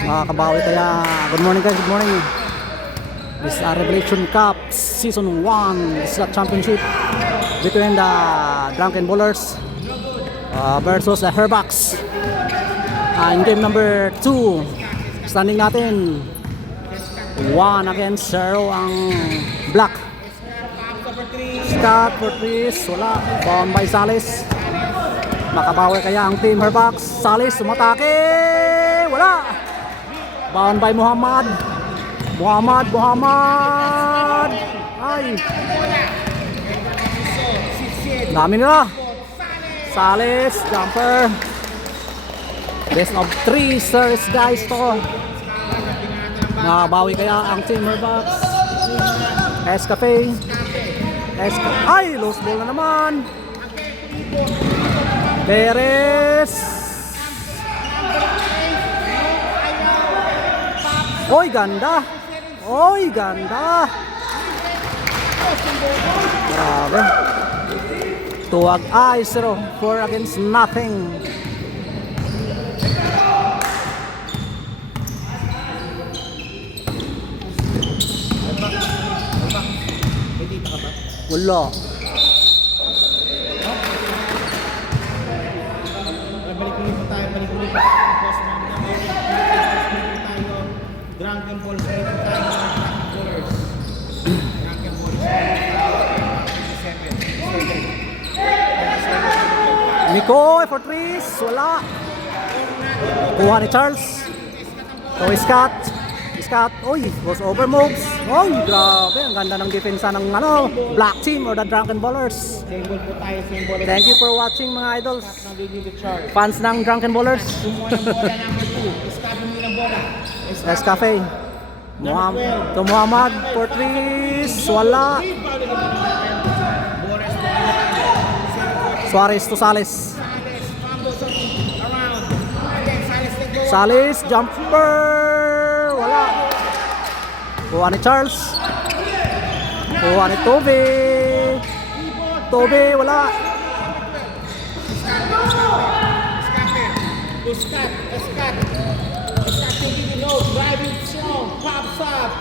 Makakabawi kaya. Good morning guys, good morning. This is Revelation Cup Season 1. This is a championship between the Drunken Bowlers versus the Herbucks. In game number 2, standing natin 1 against 0 ang Black. Scott for 3, wala. Bound by Salis. Makabawi kaya ang team Herbucks. Salis umatake, wala. Bound by Muhammad. Ay, dami nila. Salis, jumper. Best of 3 serves guys to. Nakabawi kaya ang team Herbucks. Escape. Ay, loose ball na naman. Perez. Oy, ganda. Grabe. Tuwag ay 0. 4 against nothing. Wala. Balik ulit tayo. Drunken Bowlers ulit tayo. Drunken Bowlers. Mikoy for 3, wala. Kuha ni Charles. So Scott. Oy, goes over moves. Oy, grabe, ang ganda ng depensa ng Black Team or the Drunken Bowlers. Symbol po tayo, symbol. Thank you for watching mga idols. Fans ng Drunken Bowlers. Kumuha ng bola number 2. Escape mo ng bola. Escafe. Muhammad for 3, wala. Suarez to Salis. Salis, jumper, wala. Kuha ni Charles. Kuha ni Toby, wala.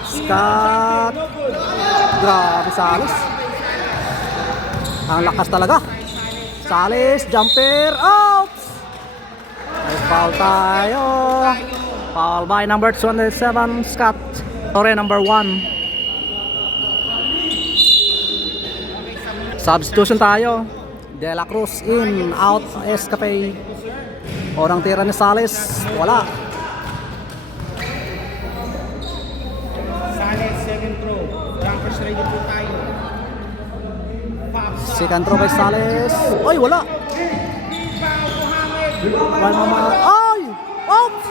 Scott. Grabe Salis. Ang lakas talaga. Salis, jumper, out! May foul tayo. Foul by number 27, Scott. Torre number 1. Substitution tayo. De La Cruz in, out, Escape. Orang tira ni Salis, wala. Salis, second throw. Jumpers ready po tayo. Second throw by Salis. Oy, wala. Ay! Oops!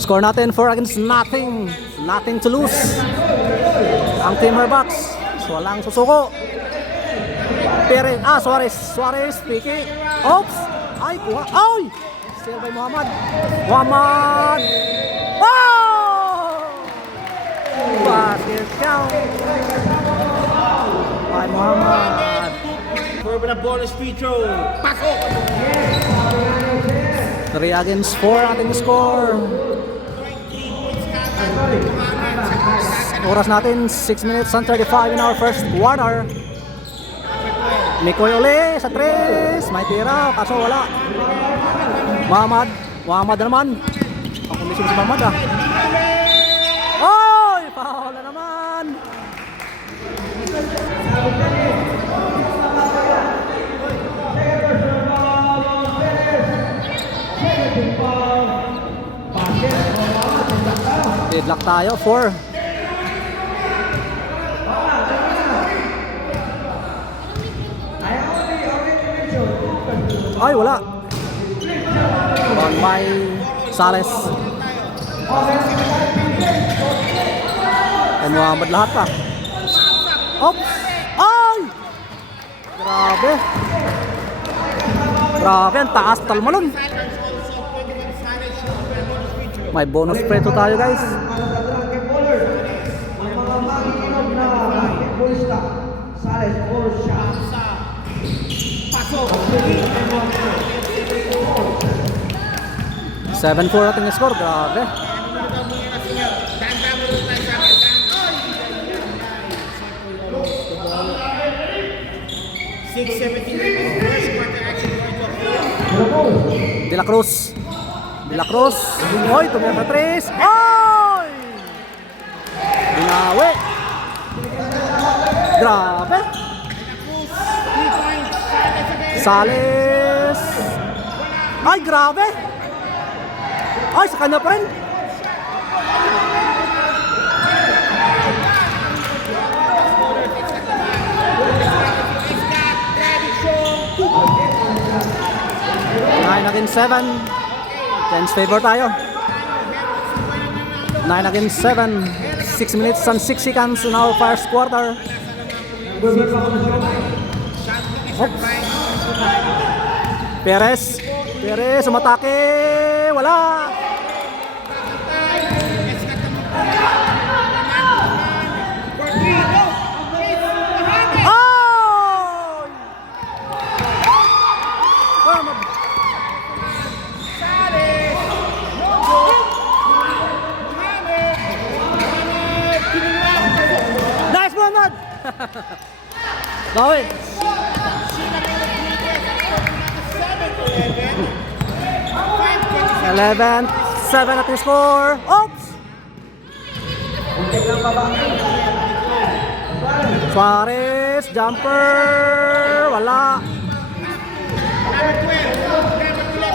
Score natin 4 against nothing. Nothing to lose. Ang team Herbucks. So, walang susuko. Perez, Suarez, Pique. Oops! Ay, kuha. Ay! Steal by Muhammad. Oh! Basket count. By Muhammad. For the bonus free throw. Pasok! 3 against 4 ating score. Oras natin 6 minutes and 35 in our first quarter. Mikoy uli sa 3. May tira, kaso wala. Muhammad na naman. Ang komisyon si Muhammad ah. Oy! Foul na naman. Deadlock tayo, 4. Ay, wala. On by Salis. And Muhammad lahat pa. Oops! Ay! Grabe. Grabe, ang taas talmalon. May bonus preto tayo guys. Pasok. 7-4 ating score. Grabe. 6:17 first quarter action going to De La Cruz. De La Cruz. Hoy, tumira 3. Hoy! Binawi. Grabe. 3 points. Sales. Ay, grabe. Ay, sa kanya pa rin. Nine against 7. Tens favor tayo. 9 against 7. 6 minutes and 6 seconds in our first quarter. Oops. Perez. Perez, umatake. Wala. Oh! Nice one, man. Bawi. 11, 7 at the score. Oops! Suarez, jumper, wala.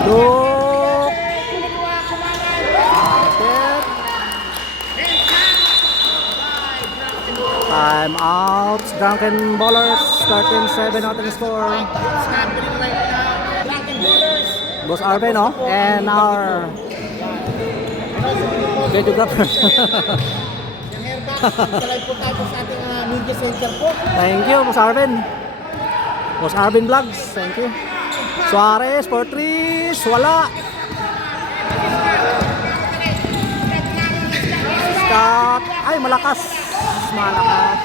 Look. Time out. Drunken Ballers. 13-7 at the score. Boss Arbe, no? And our videographer. Live po tayo sa ating media center po. Thank you, Boss Arvin. Boss Arvin Vlogs, thank you. Suarez for 3, wala. Scott, ay malakas. Malakas.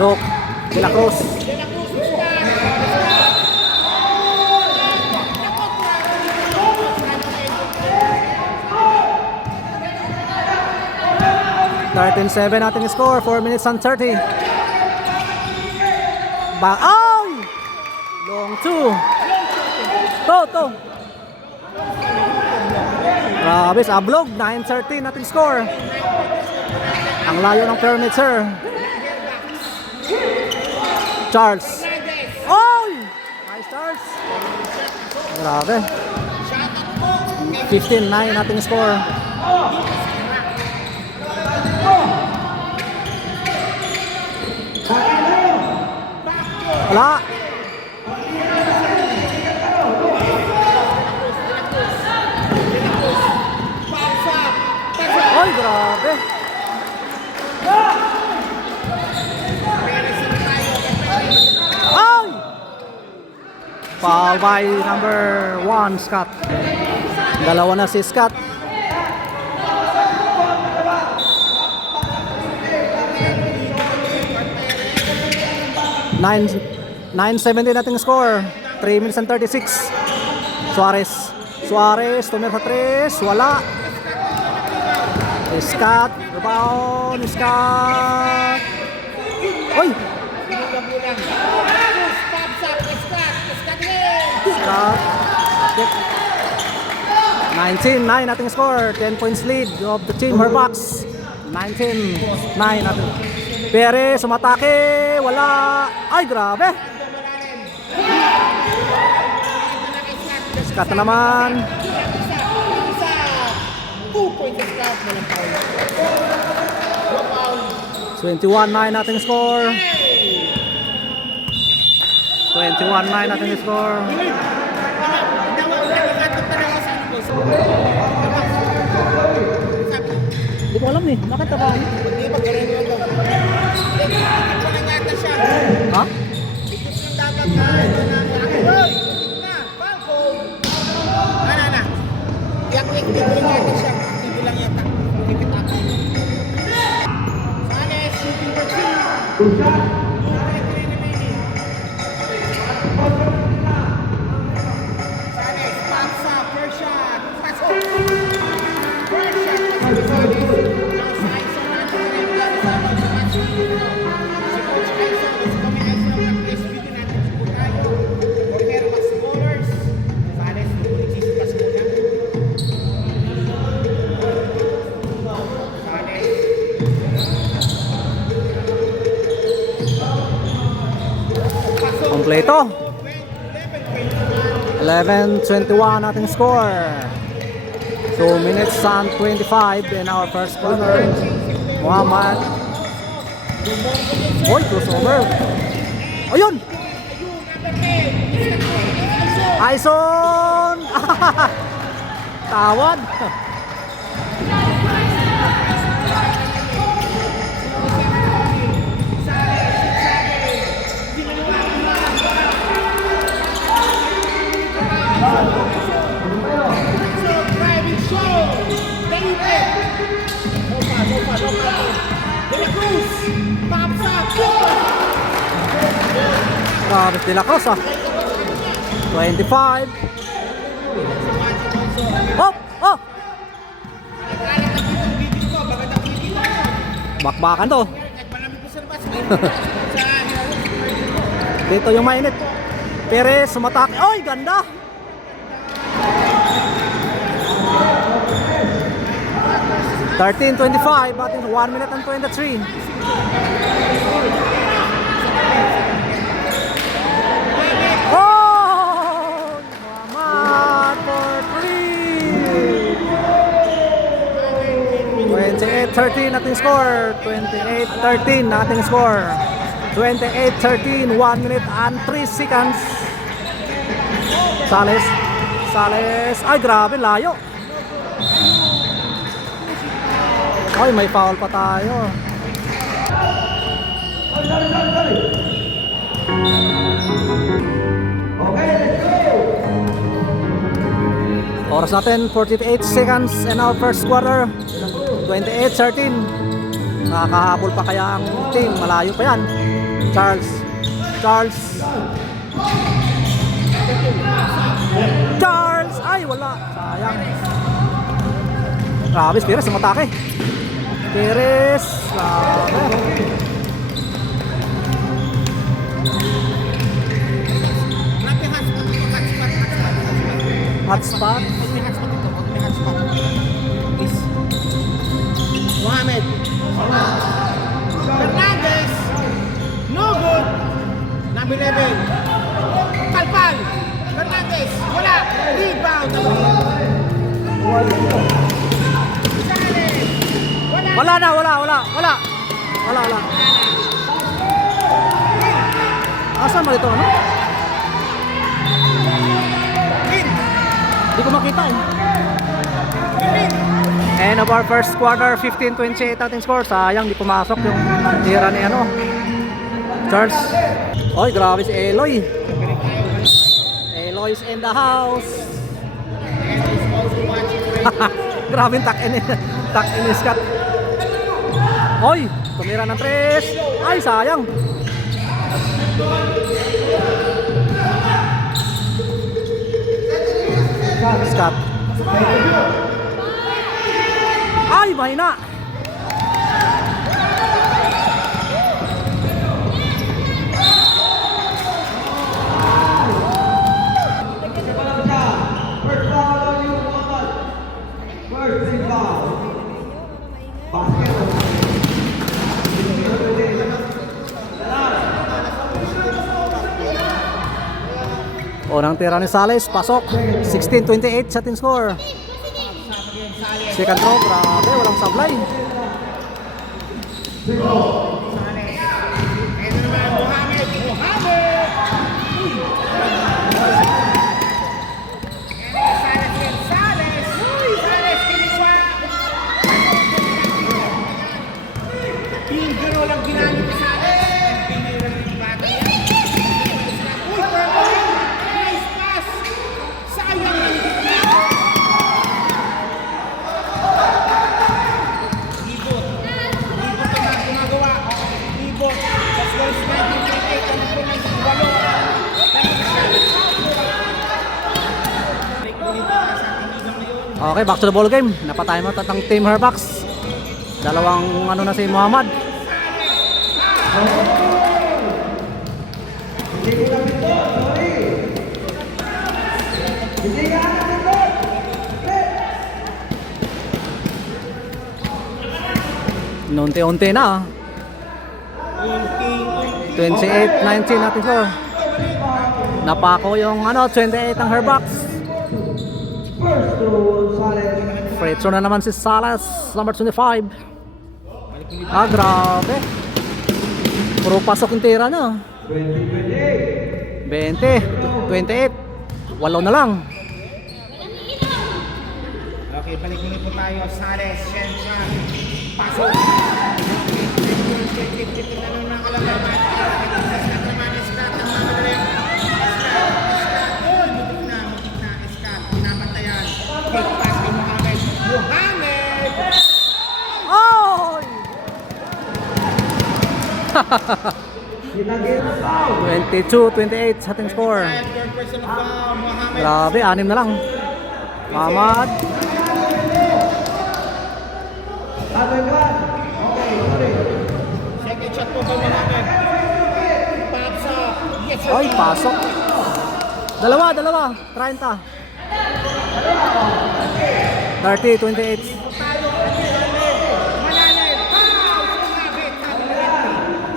Look, De La Cruz. 13-7 ating score, 4 minutes and 30. Ay! Long 2. To. Grabe, sablog. 9-13 ating score. Ang layo ng pyramid, sir. Charles. Ay! Nice, Charles. Grabe. 15-9 ating score. Wala. Ay, grabe. Ay! Foul by number 1, Scott. Dalawa na si Scott. 9-17 nating score. 3 minutes and 36. Suarez. Tumira sa 3. Wala. Scott. Rebound. Scott. Oy! Scott. 19-9 nating score. 10 points lead of the team Herbox. 19-9 natin. Perez, umatake, wala. Ay, grabe. Scott na naman. 21-9 nating score. 21-9 nating score. Hindi ko alam eh. Bakit ba? Hindi ba galing mo ito? Ha? Ikot yung dapat na. Hoy! Na! Falco! Na! 11-21 ating score. 2 minutes and 25 in our first quarter. Muhammad. Oy, crossover. Ayun! Aison! Tawad! Driving show. David. De La Cruz. Pops up. Grabe, De La Cruz 25. Oh! Oh! Bakbakan to. Dito yung mainit. Perez sumatake. Oy, ganda! $13.25 ating 1 minute and 23. Oh! Muhammad for 3. 28-13 ating score. 28-13 ating score. 28-13, 1 minute and 3 seconds. Sales. Ay, grabe, layo. Ay, may foul pa tayo. Oras natin, 48 seconds in our first quarter. 28-13. Nakakahabol pa kaya ang team? Malayo pa yan. Charles. Ay, wala. Sayang. Grabe, Perez sumatake. Perez. Grabe. Hotspot. Mohamed. Fernandez. No good. Number 11. Palpal. Fernandez. Wala. Rebound. Wala. Asan mo dito, ano? Hindi ko makita eh. End of our first quarter, 15-28 ating score. Sayang, di pumasok yung tira ni ano, Charles. Oy, grabe si Eloy. Eloy's in the house. Grabe yung tuck in Scott. Oy, tumira ng 3. Ay, sayang. Scott. Ay, mahina. Unang tira ni Sales, pasok. 16-28 sa team score. Second throw, grabe, walang sablay. Pinggiro lang ginamit ni Sales. Uy, purple. Nice pass. Sayang lang. Libot na gumagawa. Libot. That's goal 19-28. Ano po lang sa walo. Okay, back to the ball game. Napatay mo tatang team Herbucks. Dalawang ano na si Muhammad. Unti-unti na. 28-19 natin score. Napako yung 28 ng Herbox. Free throw na naman si Salas, number 25. Grabe. Puro pasok yung tira na. 20, 28. 8 na lang. Okay, balik muli po tayo. Sales, Shensa. Pasok. Check na lang ng kalaban. Scott naman, Scott. Ang mga rin. Scott. Oh, mutik na. Scott. Pinapatayan. Take pass kay Mohamed. Mohamed! Oh! 22-28 sa ating score. Third person of foul. Mohamed. Grabe, 6 na lang. Mamad. Second shot po kay Mohamed. Pops up. Yes, sir. Oy, pasok. Dalawa. 30. 30-28. Malalim.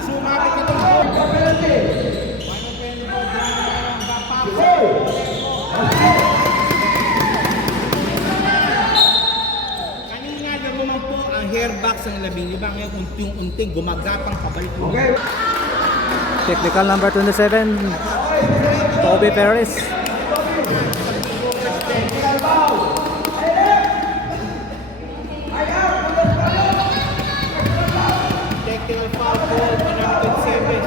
Sumabit itong ball. Kanina naman po ang hairbox ng 15 ngayon unting-unting gumagapang pabalik mo. Technical number 27. Toby Perez. Technical foul call on number 27.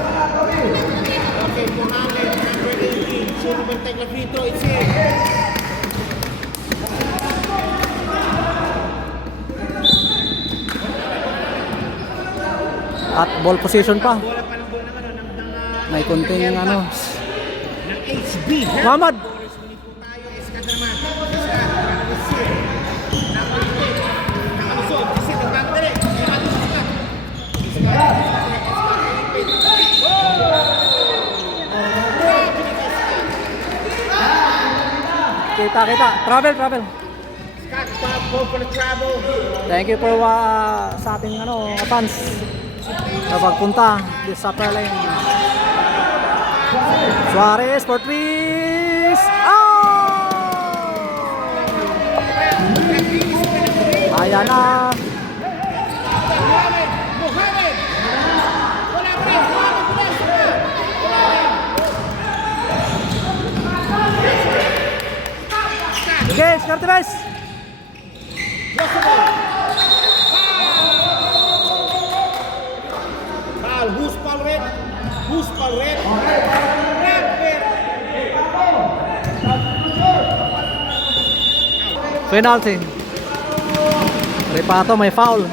Okay, Mohamed, number 18. Sino ba take na free throw? It's it. At ball position pa. Bola pa ng bola naman May konting ng HB. Mamad. Boris, muli po tayo. Eskat naman. Eskat. Nakalusot. Nakalusot. Nakalusot. Kasi nagkakadali. Nakalusot ka. Eskat. Kita. Travel. Scott, Bob, go for the travel. Thank you for sa ating fans na pagpunta this upper lane. Suarez for 3. Ayan na. Mohamed! Mohamed! Wala pa rin! Mohamed! Okay, Scartibes. Foul. Who's foul red? Who's foul red? Red. Penalty. Repato may foul.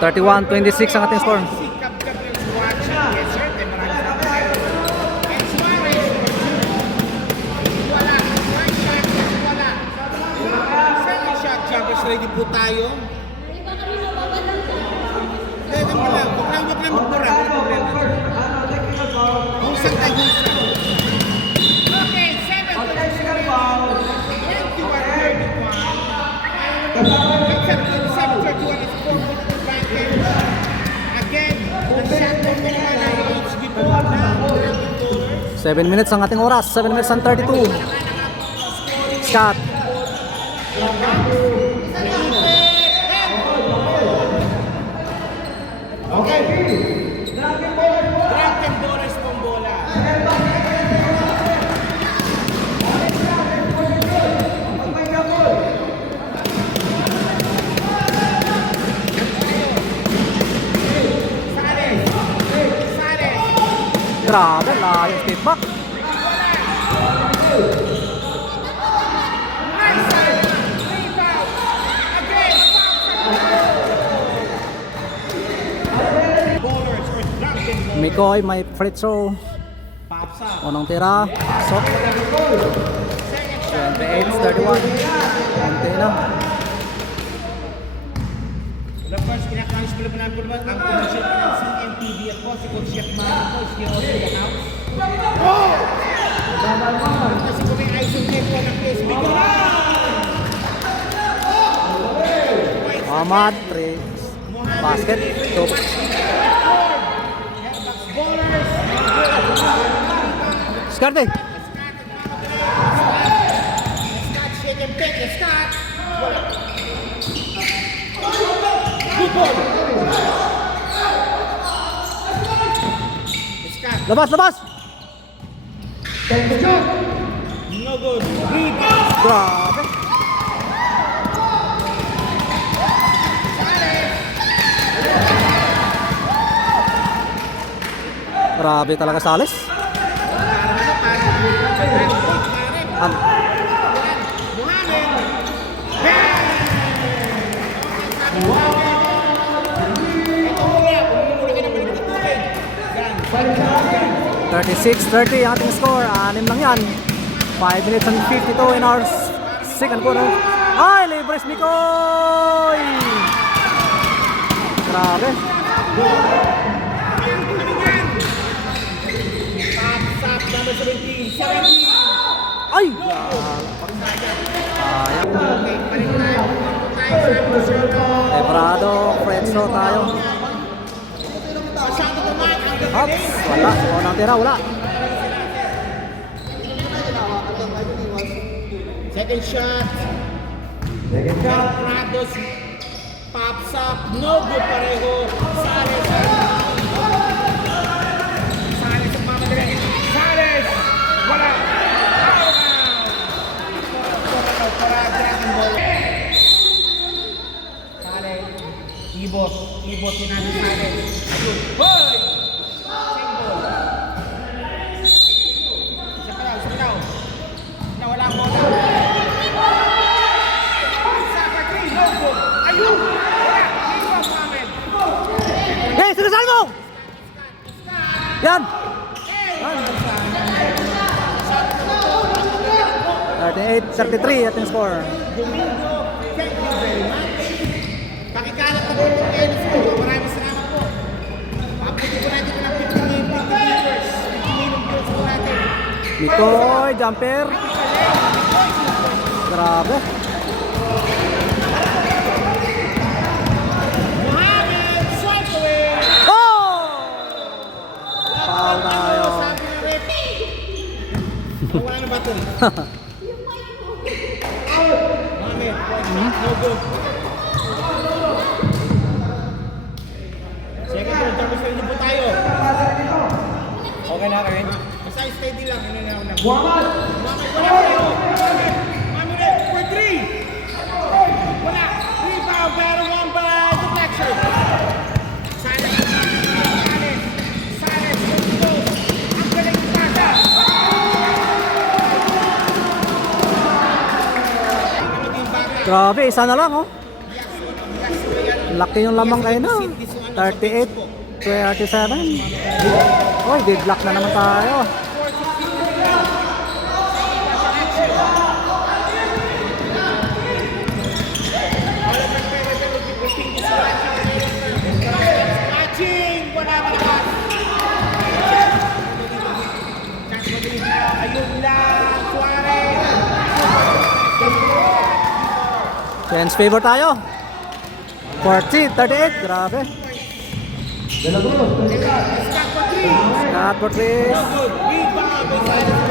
31-26 ang ating score. Sikap-kap yung watching. Yes, sir. Maraming salamat. And Suarez. Wala. One shot. Yes, wala. Second shot. Jumpers ready po tayo. Hindi mo lang. Huwag lang magmura. Wala problema. Husang tayo husang. Okay, 7 to 21-31. Is 4 minutes advantage. Again, the shot po naman ay HB po na 7 minutes ang ating oras. 7 minutes and 32. Scott. Okay. Drunken Boris pong bola. Sales. Grabe, layo step back. Nice rebound. Again. Bowlers or drunken bowlers. Mikoy may free throw. Pops up. Unang tira. Pasok. 28-31. Ante na. The first kinakalis pala namin po naman ang commercial pa ng CMTV at po si Coach Chef Mara po is here also in the house. Kasi kung may ice cream po ng PSB ko. Ahmad, 3. Basket. 2. Diskarte. Scott, shake and pick. Scott. Wala. Good ball. Scott. Labas, labas. No good. Rebound. Grabe. Grabe talaga Sales. An Ito muna. Pumuli ka na balik ng tubig. Yan. 36-30 ang ating score. 6 lang yan. 5 minutes and 52 in our second quarter. Ay, libres Mikoy! Grabe. Top number 17. 17. Ay! Sayang. Okay, balik tayo. Tayo sa Ebrado, Fredso tayo. masyado naman ang Hops, wala. Unang tira, wala. second shot. Prados pops up. No good pareho. Sales. Sales ang mamadali. Sales. Wala. Para Dragon Ball. Sales. Ibot. Ibot din natin Sales. Hoy! Single. Isa pa daw. Isa pa daw. Nawala ang bola. Ayun! Wala! Iwan namin! Hey, sigasan mo! Yan! 38-33 ating score. Domingo, thank you very much. Pakikalat na po po kayo sa video. Maraming salamat po. Update po natin ng 50 viewers. 50 million viewers po natin. Mikoy, jumper. Grabe. Mohamed, swipe away! Oh! Foul tayo. Sabi na ready. Wala na battery. Mohamed, no good. Second round, tapos na po tayo. Okay na rin. Basta steady lang. Ano na lang. Mohamed, wala tayo. Mohamed, for three. Wala. Rebound, pero one by deflection. Silence. Silence. Silence. Ang galing pasa. Grabe, isa na lang oh. Laki yung lamang kayo na. 38-37. Oy, deadlock na naman tayo. Matching! Wala malakas! Chance mabilis na. Ayun lang! Suarez! Chance favor tayo. 40-38, grabe. Scott for three! Scott for three. Good! Rebound by Silence.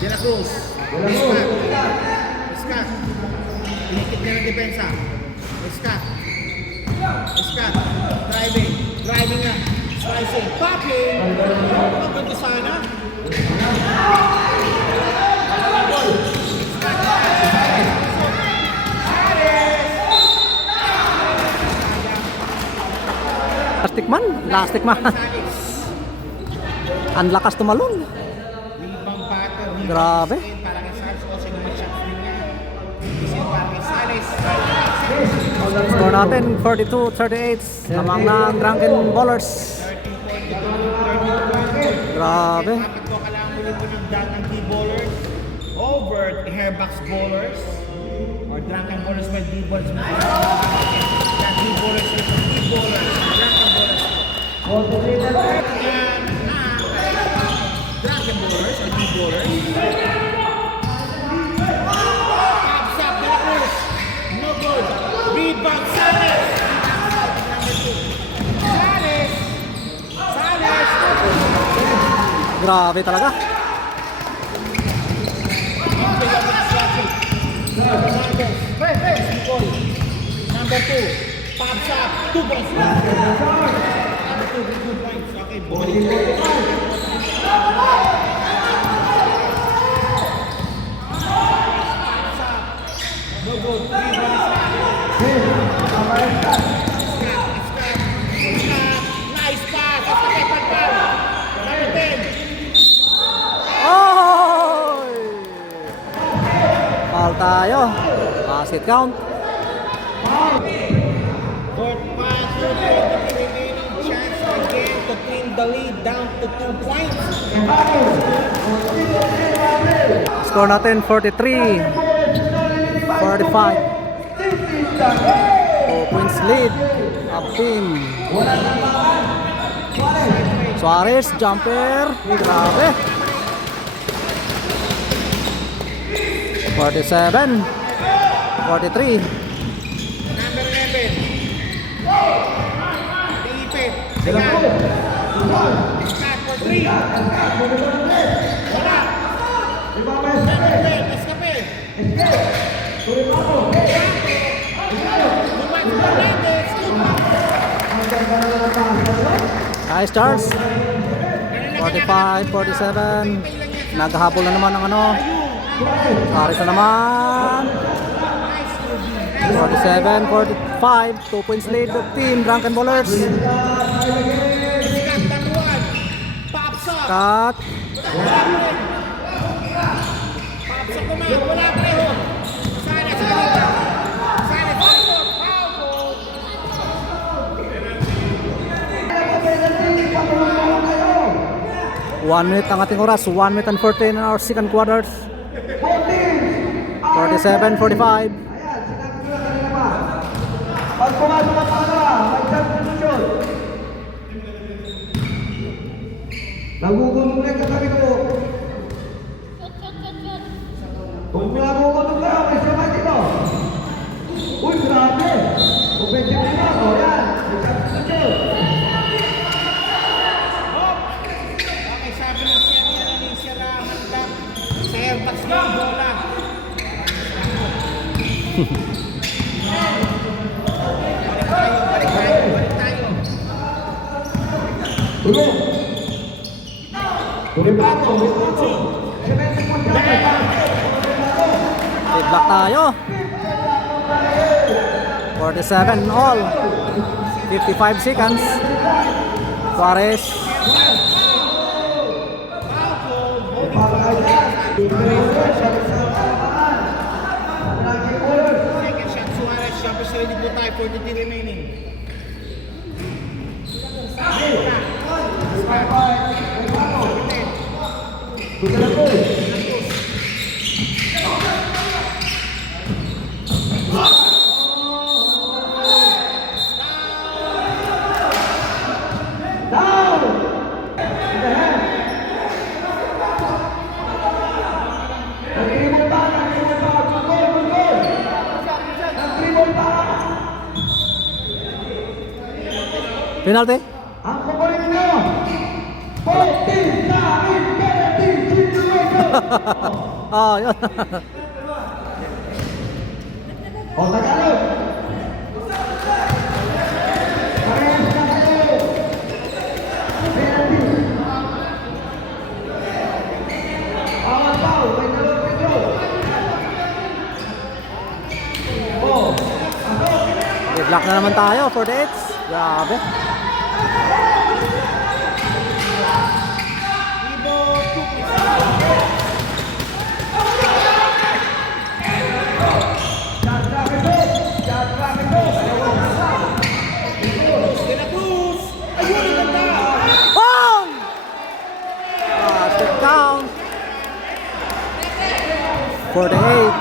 De La Cruz. Scott. Pinikit niya ng depensa. Scott. Scott. Driving. Driving na. Slicing. Popping. Ang ganda sana. Plastic man, plastic man. Ang lakas tumalon. Rebound batter. Grabe. Parang kay Sarge o sino man shots din niya. Kasi parang kay Sales. Score natin 42-38. Lamang ng Drunken Ballers. 30-42. Grabe. Bakit ko kailangan ulit ko ng drunken D-ballers over hairbox ballers or drunken ballers by D-ballers. D-ballers with D-ballers. Drunken ballers. Yan na. Grabe talaga. Number 2, pops up, 2 points. Number 2, 2 points. Okay, bumalik ko. No good, 3 points. Nice pass. Okay, pagpal. Number 10. Oy! Foul tayo. Basket count. Fourth pass, remaining chance again to trim the lead down to 2 points. Score natin 43. 45. 2 points lead. Up team. Suarez, jumper. Grabe. 47. 43. Number 11. Ipit. Sigan. Start for 3. Wala. Number 10. Escape. Lumas Fernandez. Nice Charles. 45, 47. Naghahabol na naman ang ano. Suarez na naman. 47, 45. 2 points lead of team. Drunken Ballers. Pops up. Cut. Pops up naman. Wala pareho. Sana sa kanila. Sana foul goal. 1 minute ang ating oras. 1 minute and 14 in our second quarters. 47, 45. Pag pumasok ka para, may substitution. Nagugulong na yung katabi ko. Kung nagugulong ka, may sabay dito. Uy, grabe. Offensive na ako, yan. May substitution. Okay, sabi ng siya ni Sierra Handa. Sa airbox na yung bola. Balik tayo. Tulong. Tulong pa ako. Feedback tayo. 47 all. 55 seconds. Suarez. Second shot, Suarez. Siyempre sa ready po tayo. 43 remaining. Penalty. Ang papalit nyo. 14 sa imperative situation. Oh, yun. O, Tagalog. Parehas na kayo. Penalty. Awal foul, may dalawang pedro. O, Feedback na naman tayo. 48. Grabe. Ibo, 2 points. De La Cruz. Ayun, ang ganda. Oh! Basket count. 48.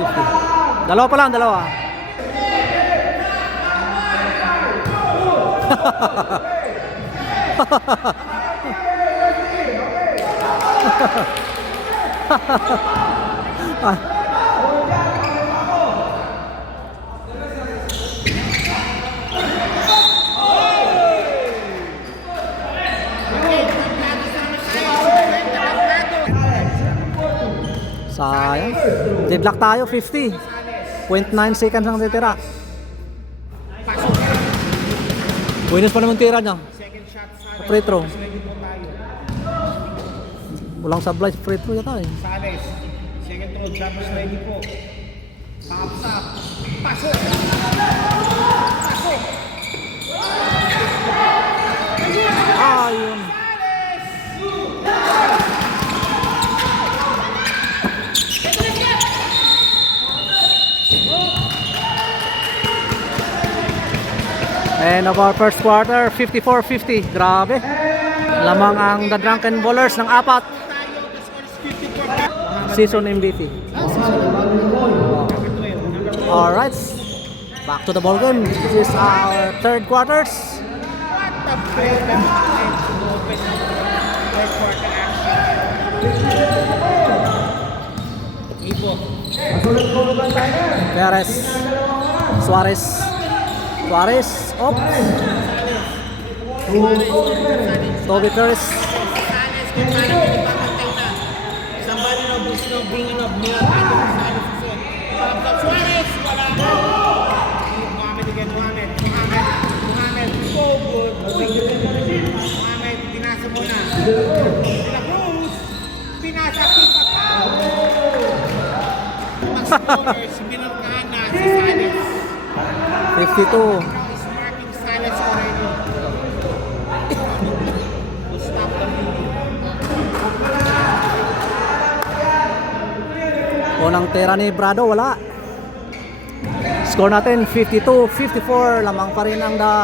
50. Dalawa pa lang, dalawa. Sayang. Deadlock tayo, 50. 0.9 seconds ang titira. Pasok. Buenos pa naman tira niya. Second shot, Sales. Free throw. Ready po tayo. Walang sablay sa free throw yata eh. Sales. Second throw, jumpers ready po. Pops up. Pasok. Pasok. Ayun. And of our first quarter, 54-50. Grabe. Lamang ang The Drunken Ballers ng apat. Season MVP. Alright. Back to the ball game. This is our third quarters. What the play that open third quarter action. Ibo. Perez. Suarez. Suarez. Oops. Toby Perez. Sales kung paano pinipapantay na. Somebody no boost no bringing up Miller. Pops up Suarez. Wala. Mohamed again. Mohamed. So good. Uy. Mohamed. Pinasa mo na. De La Cruz. Pinasa. Pipa. Max Corners. Binarkahan na si Sales. 52. Now is marking Sales already. To stop the bleeding. Unang tira ni Brado, wala. Score natin 52-54. Lamang pa rin ang the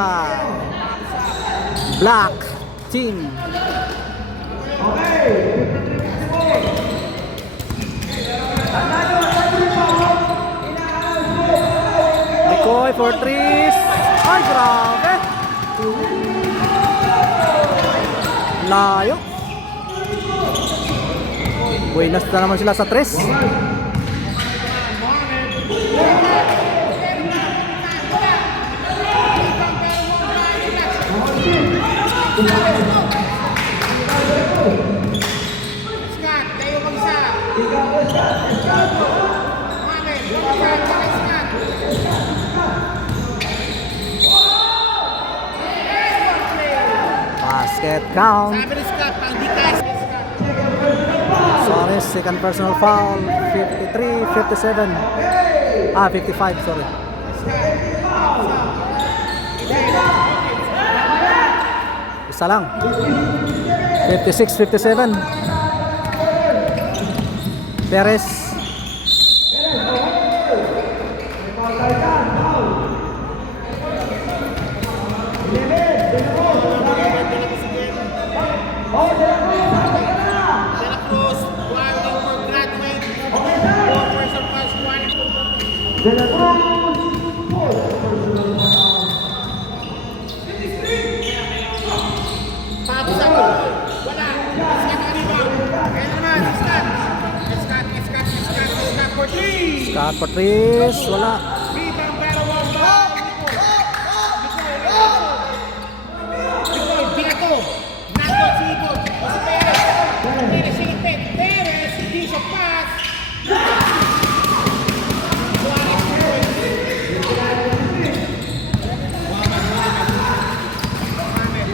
Black Team. Mikoy for threes. Ay, grabe. Layo. Buenas na naman sila sa tres. Scott, tayo mag-isa. Mohamed, Scott, Scott. Basket count. Sabi ni Scott, pang dikas. Suarez, second personal foul. 53-57. 55, sorry. Isa lang. 56-57. Perez. De La Cruz, one over graduate. One person plus one. Pops up. Wala. Scott ang rebound. Kaya naman, Scott. Scott for three. Scott Patrice. Wala. Rebound pero one ball. Nicole, Binato. Nato si Ibon. O si Perez. Perez silipit. Perez, hindi siya pass. Suarez point. Mohamed.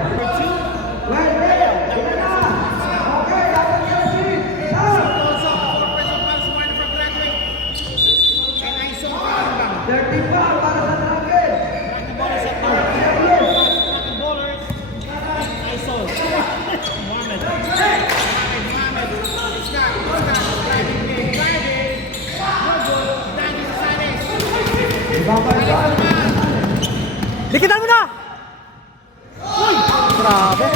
Number two. Also, four person plus one for graduate. And I saw Palembang. Dragon Ballers at number two. Dragon Ballers. I saw Mohamed. Scott. Driving. No good. Dani Sales. Dikitan mo na! Uy! Grabe.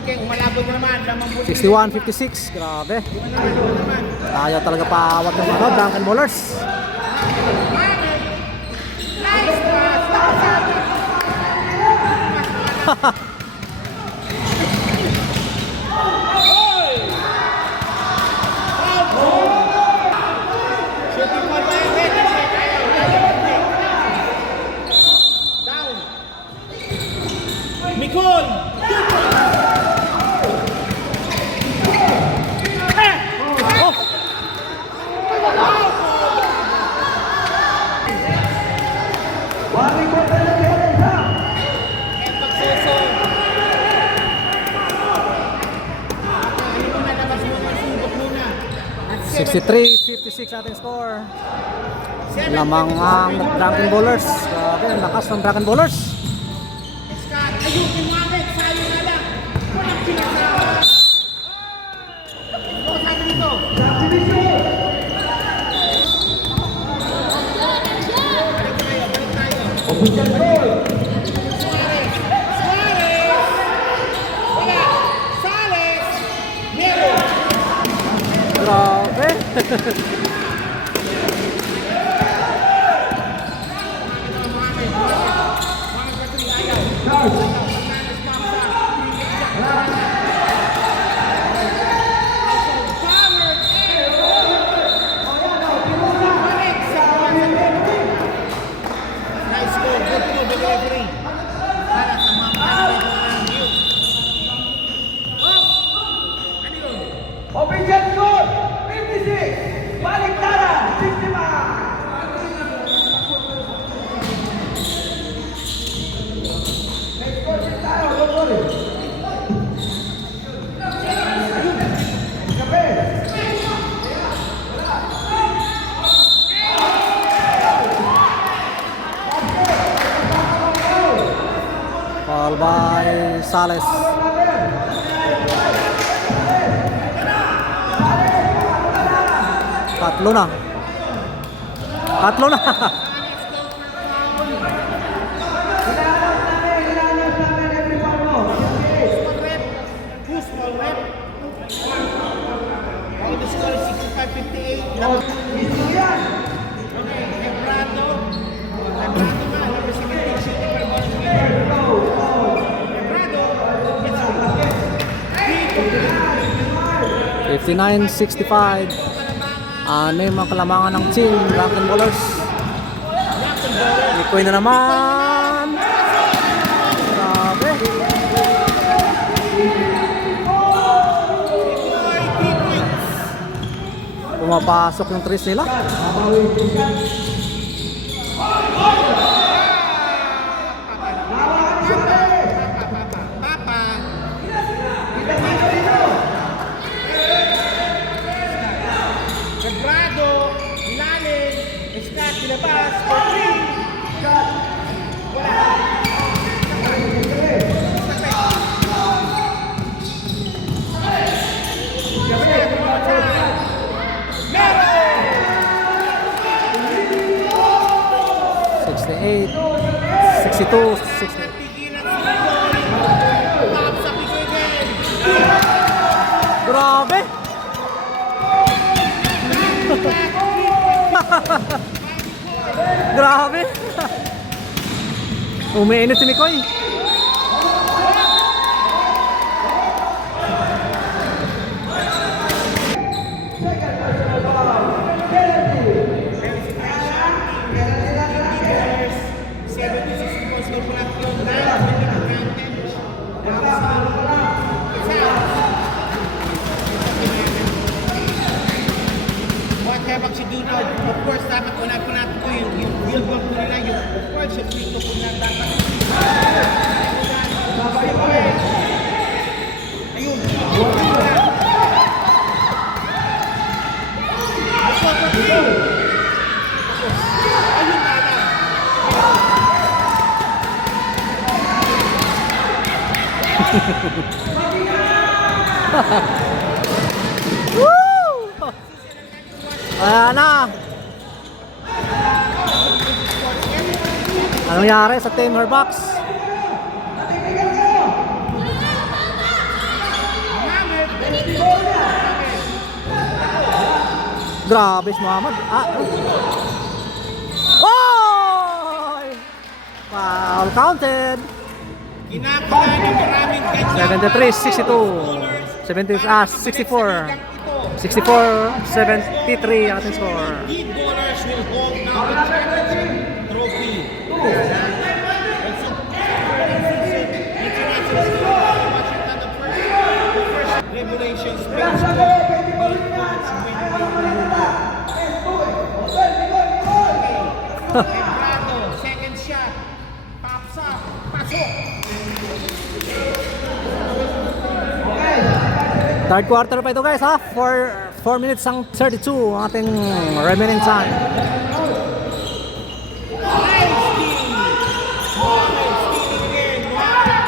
Aking malabot naman. 61-56. Grabe. Tayo talaga paawat ng ano, Drunken Ballers. Nice pass. 63-56 ating score. Lamang ang Drunken Bowlers. Grabe, ang lakas ng Drunken Bowlers. Scott, ayusin mo agad. Sayo na lang. Walang sinasawa. O, sabi nito. Balik tayo. Official goal. Suarez. Wala. Sales. Meron. Grabe. Nice goal. Good goal, the referee. Para sa mga pangalan ng youth. Oh! Ano yun? Official goal. 56. Baliktaran. 65. Next goal din tayo. Don't worry. Kape. Foul by Sales. Tatlo na. Tatlo na. Hinahanap namin every foul mo. Who's small rep? Oh, the score is 65-58. Ito yan. Okay, Ebrado. Ebrado nga, number 17, shooting by ball player. Ebrado, gets out. 59-65. Ano yung mga kalamangan ng team Drunken Bowlers? Ikoy na naman. Grabe. Pumapasok yung threes nila. Papa. Ebrado, ilalim, Scott, ilabas, for 3. Meron! 68, 62, 68. Pigilan si Picoy. Pop sa Picoy din. Grabe! Grabe! Umiinit si Mikoy. Kapag si Dunod, of course, dapat unahin po natin ko yung field goal po nila, yung of course, yung free throw po nila dapat. Ayun. Ayun na. Woo! Ayan na. Anong nangyari sa Team Herbox? Grabe si Muhammad. Oh! Foul counted. Kinakabahan ng maraming ganyan. 73-62. 64. 64-73 ang ating score. Lead bowlers will hold now the championship trophy. Regulations Ebrado, second shot. Pops up. Pasok. Third quarter pa ito guys ha. 4 minutes ang 32 ang ating remaining time. Nice steal! Mohamed stealing again. Mohamed.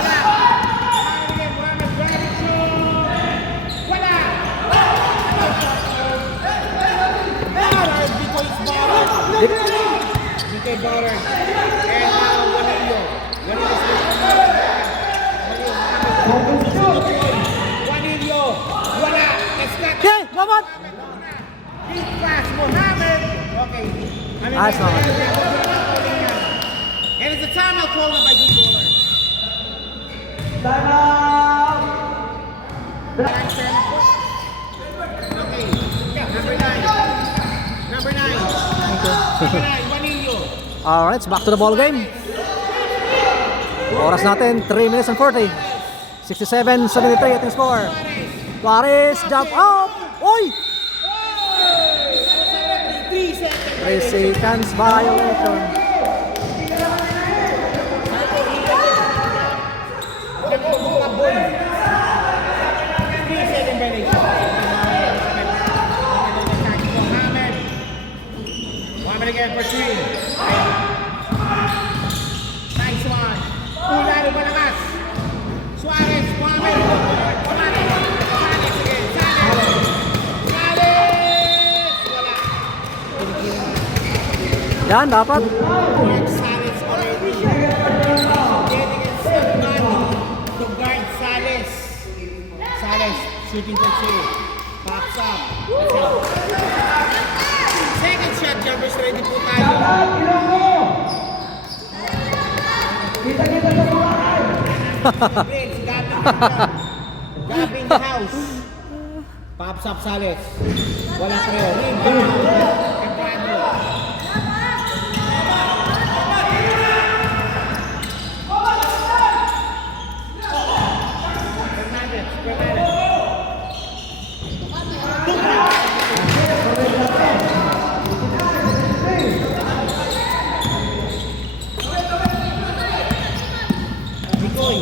Wala. Mohamed again. Mohamed driving shoot. Wala. Ballard because Ballard. DK Ballard. And now Juanillo. Juanillo. Wala. Escat. Okay, Mohamed! Big pass, Mohamed. Okay. Ayos naman. And it's a timeout called by G Ballard. Time out! Okay. Number 9. Number 9. Number 9, Juanillo. Alright, so back to the ball game. Oras natin, 3 minutes and 40. 67-73 ating score. Suarez, jump up! Oy! 3 seconds. 3 seconds violation. Mohamed again for 3. Nice one. Ularo malakas. Suarez, Mohamed. Suarez again. Suarez. Wala. Yan, dapat. Salas already. Getting it somebody to guard Salas. Salas shooting for 2. Pops up. Second shot, jumpers ready po tayo. Dapat, ilong mo! Kita-kita sa buhay! Prince, Gabi in the house. Pops up Salas. Wala kayo. Entrado. Mikoy.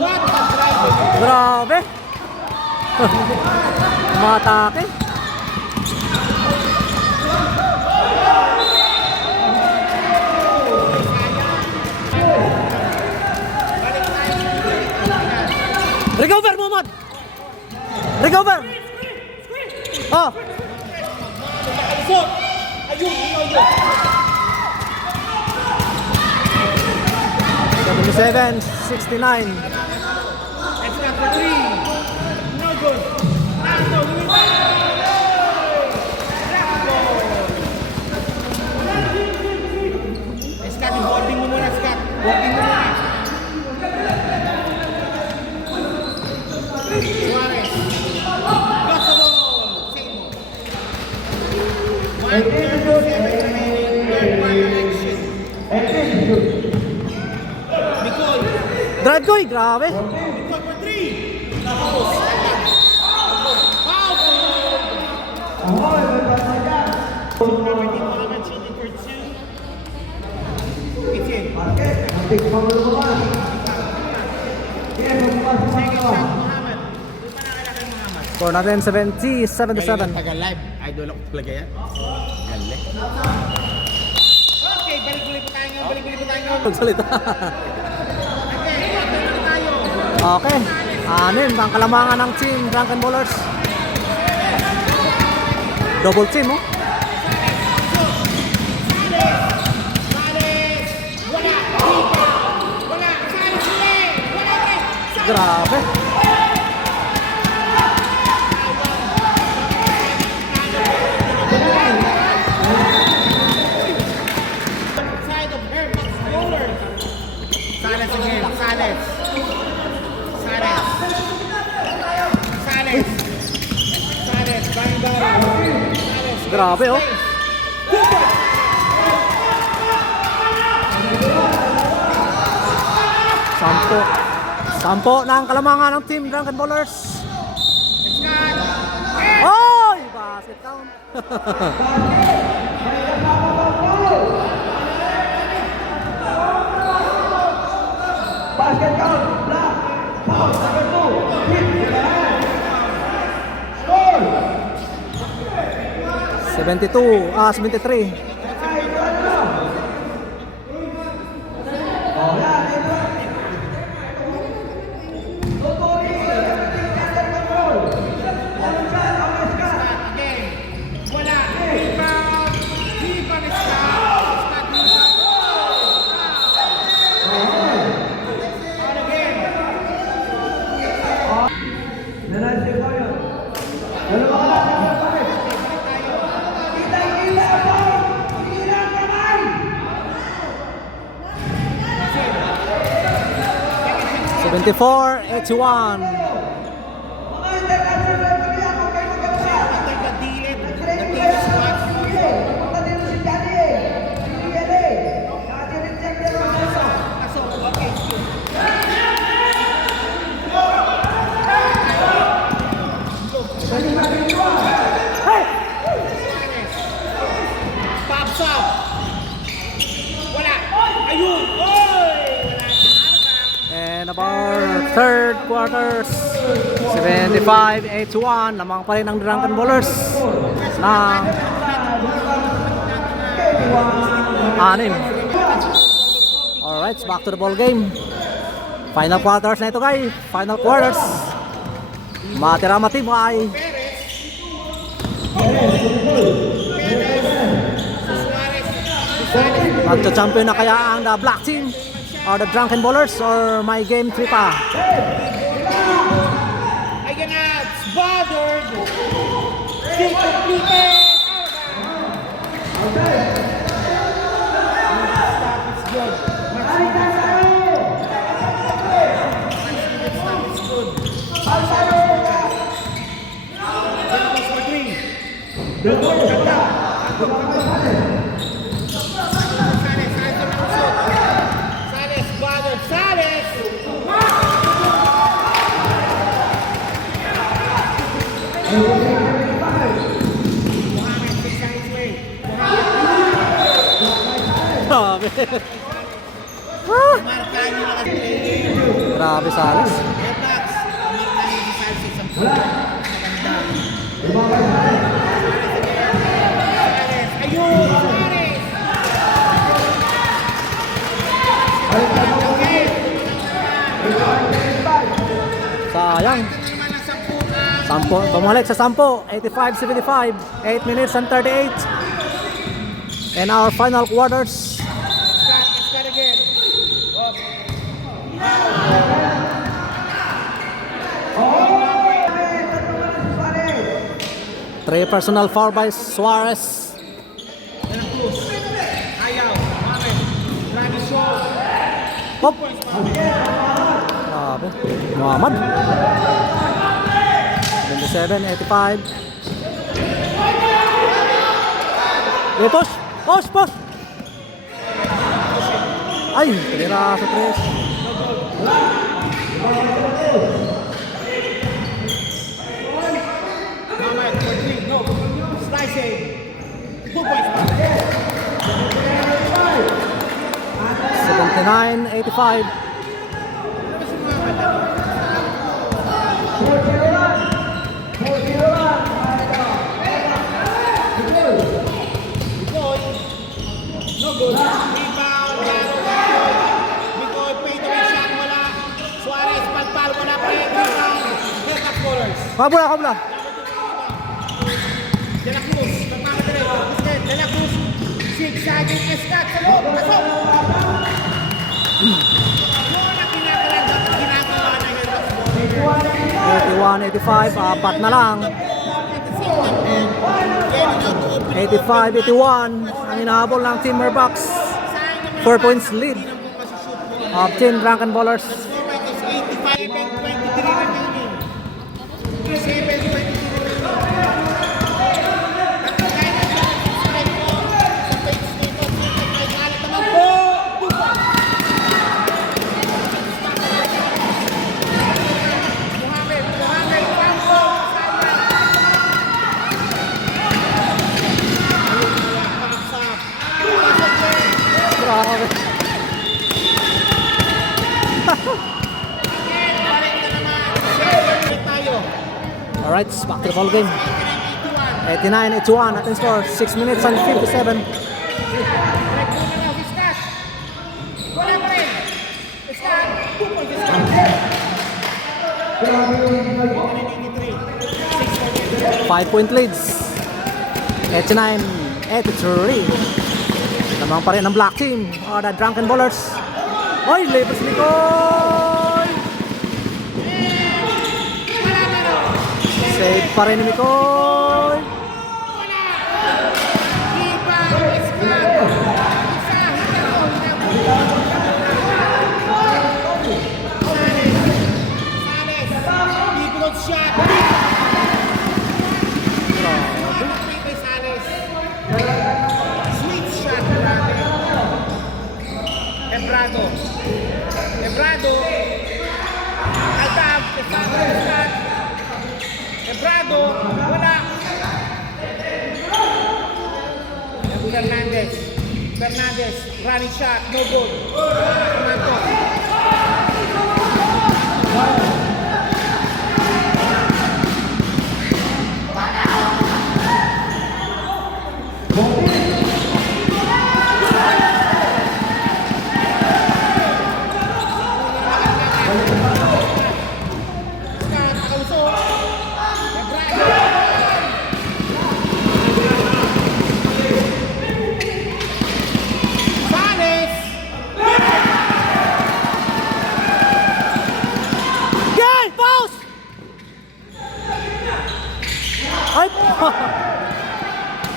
What a drive. Grabe. Matake. Recover, Muhammad. Recover. Oh. So, ayun, yun. 77-69. That's not for 3. No good. No, Scott, boarding mo muna, Scott. Boarding mo muna. Suarez. Lost the ball. Same mo. 1:37 remaining. Third quarter action. Mikoy. Drive ko, grabe. Mikoy for 3. Tapos. Foul. Ahoy, may bata dyan! Number 10, Mohamed shooting for 2. It's in. Bakit? Antik pa mo lumabas. Kaya magbukas sa Second mga shot, Mohamed. Di pa nakilala kay Mohamed. Score natin 70-77. Taga-live. Idol ako talaga yan. Galing. Okay, balik-balik po tayo ngayon. Balik-balik po tayo ngayon. Magsalita. Okay, balik tayo. Okay. Anin, ang kalamangan ng team Drunken Ballers. Double team, oh. Sales! Wala! Ripa! Wala! Sales ulit! Wala rin! Sales! Grabe. Side of her box bowlers. Sales again. Sales. Sales. Sales. Sales. Bang-bang. Sales. Grabe, oh. Sampo na ang kalamangan ng team Drunken Ballers. Oy! Basket count. basket count, black, foul, number 2, hit, 72, 73. Oh, yan, dito. Totally, everything under control. One shot, ang Scott. Again. Wala. Rebound. Rebound is Scott. Scott rebound. Out again. Nanasip ko yun. Dalawa ka lang, dalawa pa rin. Kitang-kita po! Ilang kamay! 74, 81. Mga international pamilya, kung kayo magkakasya. Under the dilit. The Training ko dilit yan sa squad. Sige, pupunta dito si Johnny eh. Si Riel eh. Kasi rin-check niya lang siya. Kaso, okay. Pops up. Wala. Ayun. Oy! Wala na. And about third quarters, 75, 81. Lamang pa rin ang Drunken Bowlers na anim. Alright, back to the ball game. Final quarters na ito, guys. Final quarters. Matira matibay. Magcha-champion na kaya ang the black team or the Drunken Bowlers or my game 3 pa? Ayan na. It's bothered. Still completed. Sales bothered. Sales. Mohamed takes on his way. Grabe. Marka niyo na kasi playing. Grabe Salis. Relax. Marka niyo si Sales sa maganda. Sales. Ayun. Sales. Okay. Sayang. Ito naman ang samputan. Sampo, bumalik sa 10, 85-75, 8 minutes and 38. And our final quarters. Scott again. Oh. Three personal foul by Suarez. De La Cruz. Ayaw. Mohamed. Travis Shaw. Hop. Grabe. Muhammad. 27-85. Push! Push! Push! Ay! Tira sa 3. Mohamed for 3. No. Slicing. 2 points. 79-85. No good. Rebound. Bikoy. Fade away shot. Wala. Suarez. Palpal. Wala pa rin. Rebound. Head up scorers. Kabula! Kabula! De La Cruz. Magmamadali. Busquets. De La Cruz. Zigzagging. Escat. Sa loob. Pasok. Yun ang ginagawa ng Head up scorers. 81-85. Apat na lang. 85-81. Ang inahabol ng Team Merbox. 4 points lead of Team Drunken Bowlers. Moment is 85 and 23 remaining. 7:23 remaining. Nakakain na siya ng subscribe ko sa page nito. May kalat naman po. Mohamed, Pampo, Grabe. tayo. Alright, back to the ball game. 89-81 ating score. 6 minutes and 57. Break muna lang si Scott. Wala pa rin. Scott. 2 points si Scott. 5-point leads. 89-83. Lamang pa rin ang black team. The Drunken Ballers. Oy, labor si Mikoy! Save pa rin ni Mikoy. Ebrado, Altab, Ebrado, wala. Fernandez, running shot, no good. Tomato.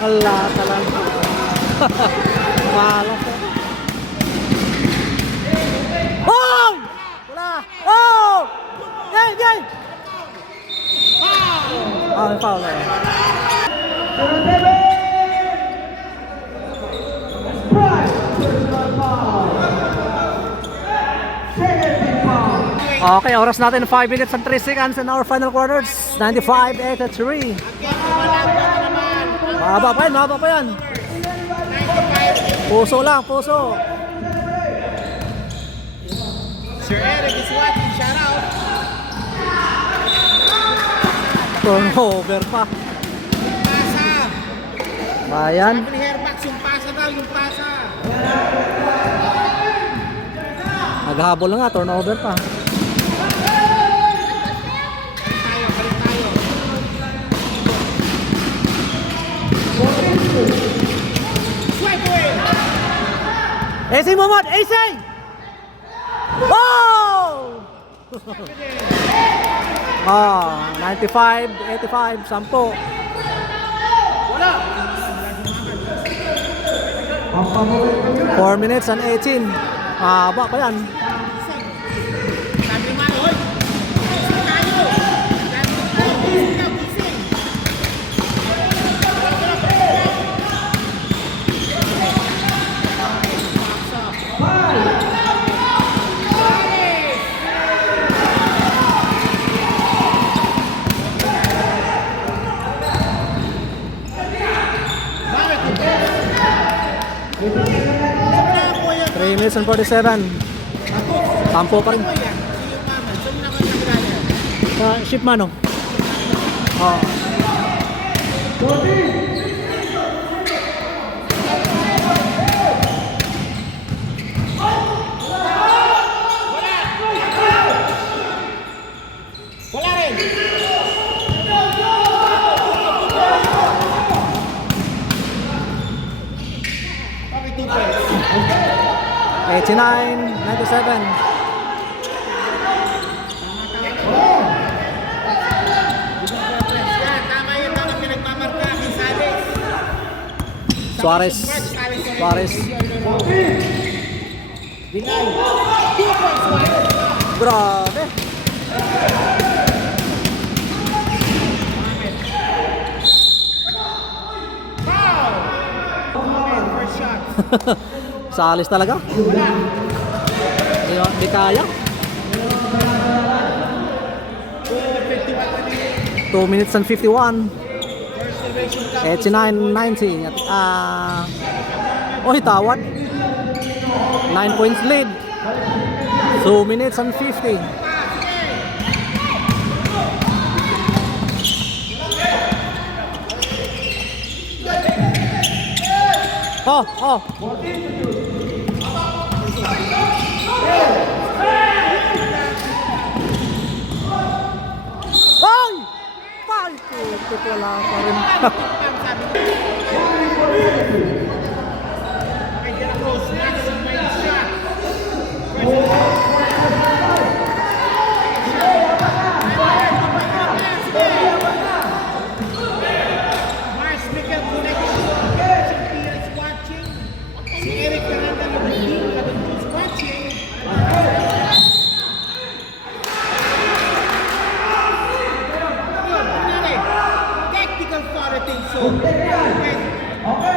Hala ka lang. Malas ka. Oh! Wala! Oh! Game! Game! May foul eh. Okay, oras natin 5 minutes and 3 seconds in our final quarters. 95-83. Mahaba pa yan. Puso lang, puso. Sir Eric is watching, shout out. Turnover pa. Pasa. Bayan. Sabi ni Hermax, yung pasa daw, yung pasa. Naghahabol na nga, turnover pa. Balik tayo. Swipe away. AC Momod! AC! Oh! 95-85, 10. Wala. 4 minutes and 18. Mahaba pa yan. Sabi naman, hoy. Gising tayo. Gising daw, gising. Bakit? 3 minutes and 47. Tampo pa rin. Ship mano. Oh. Wala rin. 89-97. Tama yun, tama pinagmamarka aking Sales. Suarez. Suarez. Deny. 2 points, Suarez. Grabe. Foul! First shot. Salis talaga. Di kaya. 2 minutes and 51. 89-90. Oy, tawad. 9 points lead. 2 minutes and 50. Oh, oh. Ay! Ay! Putik, wala pa rin. Kay De La Cruz, maximum shot. Mars Miguel connection. Si Pierre is watching. Si Eric Fernandez is watching. Kunyari, technical foul, I think so.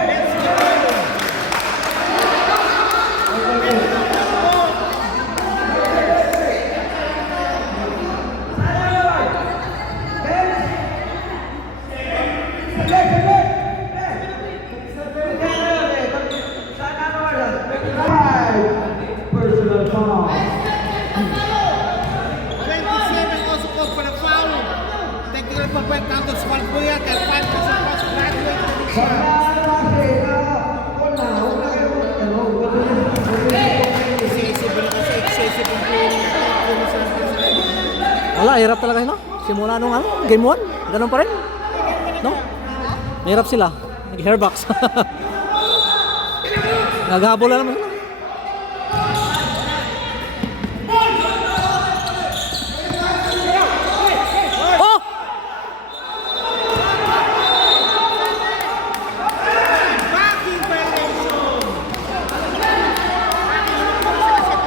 Let's go. Personal foul. 27 also called for the foul. Technical foul by Carlos Valbuena and 5 person was graduate. Wala, hirap talaga no? Simula nung ano, game 1, ganun pa rin. No? Hirap sila. Nag-hairbox. Naghabol na naman sila. Oh! Backing violation. Backing violation.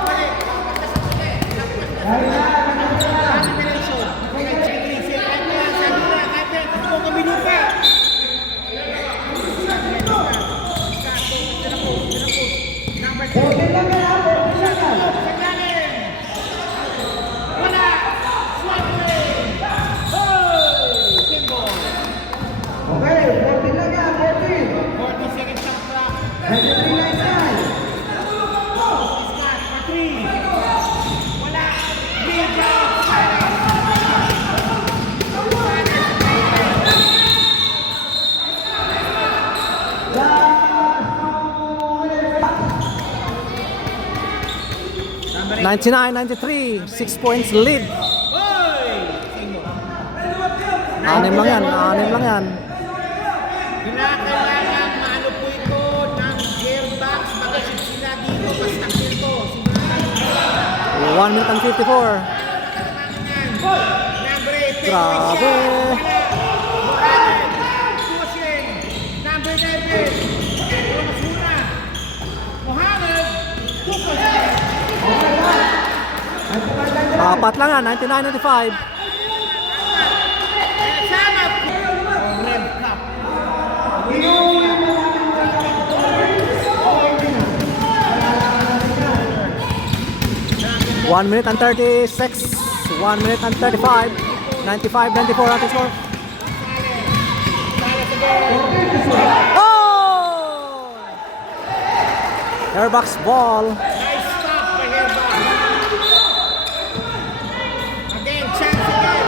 Number 99-93, 6 points lead. Anim lang yan, anim lang yan. Kinakailangan maano po ito ng gearbox. Mag-isip sila dito. Basta ito. 1 minute and 54. Number 8. Grabe. Pushing. Number 11. Masuna. Mohamed. Apat lang yan, 99-95. Sama. Red Cup. 1 minute and 36. 1 minute and 35. 95-94 at the score. Oh! Airbox ball. Nice stop by Herba. Again, chance again.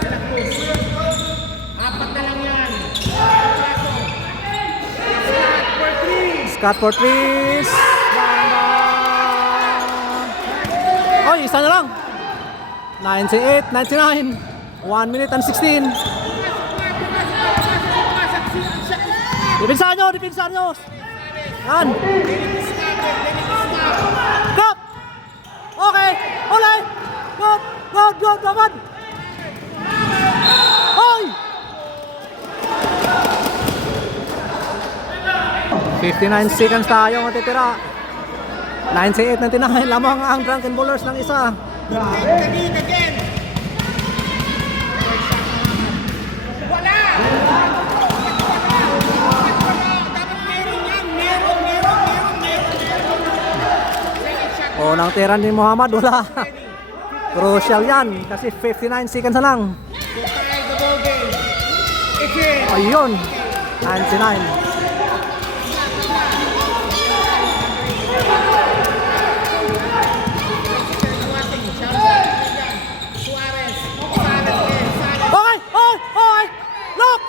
De La Cruz. Apat na lang yan. Scott for 3. Scott for threes. Oy, isa na lang. 98-99. 1 minute and 16. Depensahan nyo, depensahan nyo. Yan. Cut. Okay. Olay. Good. Good. Good. Good. Oy. 59 seconds tayo matitira. 98-99 lamang ang Drunken Bowlers ng isa. Again, again. Wala. Dapat meron yan. Meron. Unang tira ni Muhammad, wala. Crucial yan kasi 59 seconds na lang. Try the ball game. Again. Ayun. 99. Okay! Oh! Okay! Look!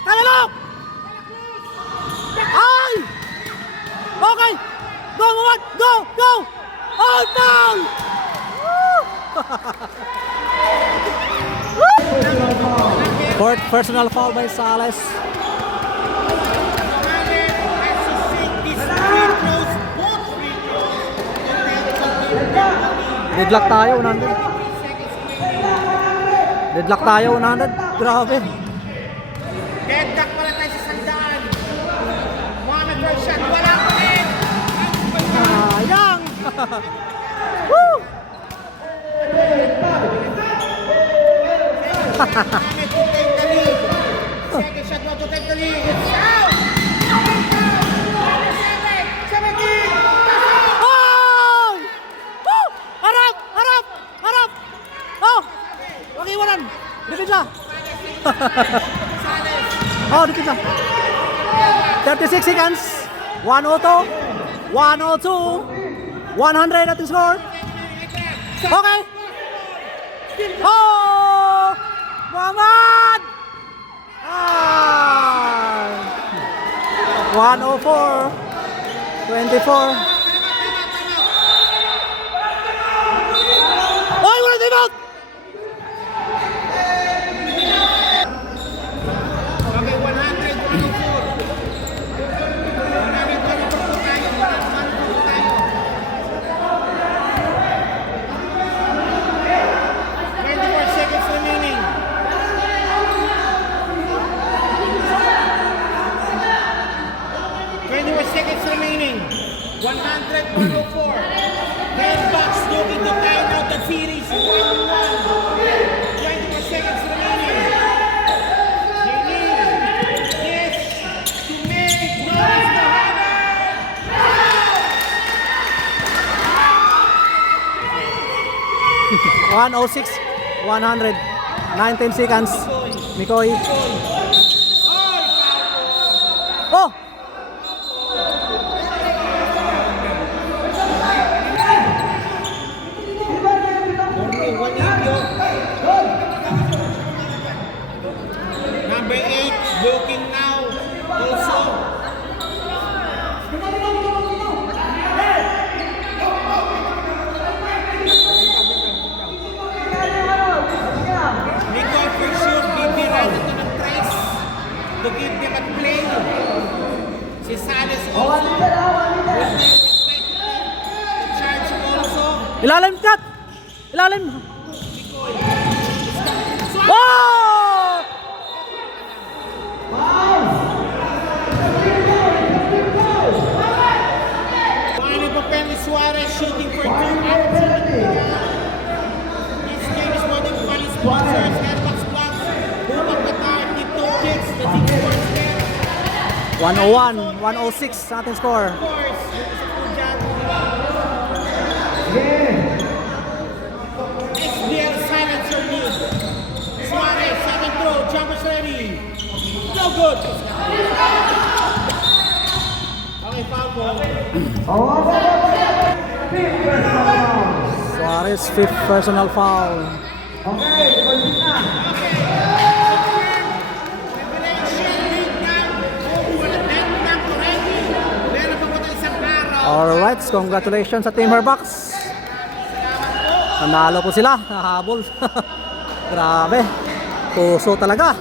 Kaya look! Fourth personal foul by Sales. Mohamed has to sink these free throws, both free throws, to take the lead. Deadlock tayo, 100. 3 seconds remaining. Deadlock tayo, 100. Grabe. Deadlock pala tayo sa sandaan. Mohamed first shot, wala pa rin. Sayang. Woo! Mohamed to take the lead. Second shot now to take the lead. It's out! 17! Oh! Woo! Harap! Harap! Harap! Oh! Wakiwanan! Dipid na! Oh, dipid na! 36 seconds! 102! 102! 100 at the score! Okay! Oh! Muhammad! Ah! 104! 24! Oy, wala timeout! Okay, 100, 104. 124 po tayo. 124 tayo. 24 seconds remaining. 21 seconds remaining. 100, 104. Red Bucks looking to tie out the series 1-1. 24 seconds remaining. They need this to make noise to happen. 106, 100, 19 seconds. Mikoy. Oh! Number 8 looking now also. Mikoy for sure be right into the press to give them a play. Si Sales also with charge also. Ilalim cut! Ilalim! Oh! Juan Papel Suarez shooting for 2 hours. This game is for the funny sponsors, Airbox Plus, Boom of Qatar, Tiptoe Kids, the Team Sports Care, 101, 106 sa ating score. of course, sa Pujan, SBL Silencer League. Suarez, second throw, jumpers ready. No good. Okay, foul ball. Suarez, 5th personal foul. Alright, congratulations sa Team Herbucks. Nanalo po sila, nahabol. Grabe, puso talaga.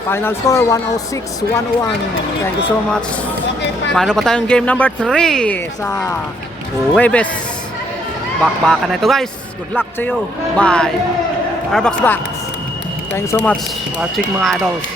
Final score 106-101. Thank you so much. Mayroon pa tayong game number 3 sa Webes. Bakbakan na ito guys. Good luck to you. Bye. Herbucks Bucks. Thank you so much watching mga idols.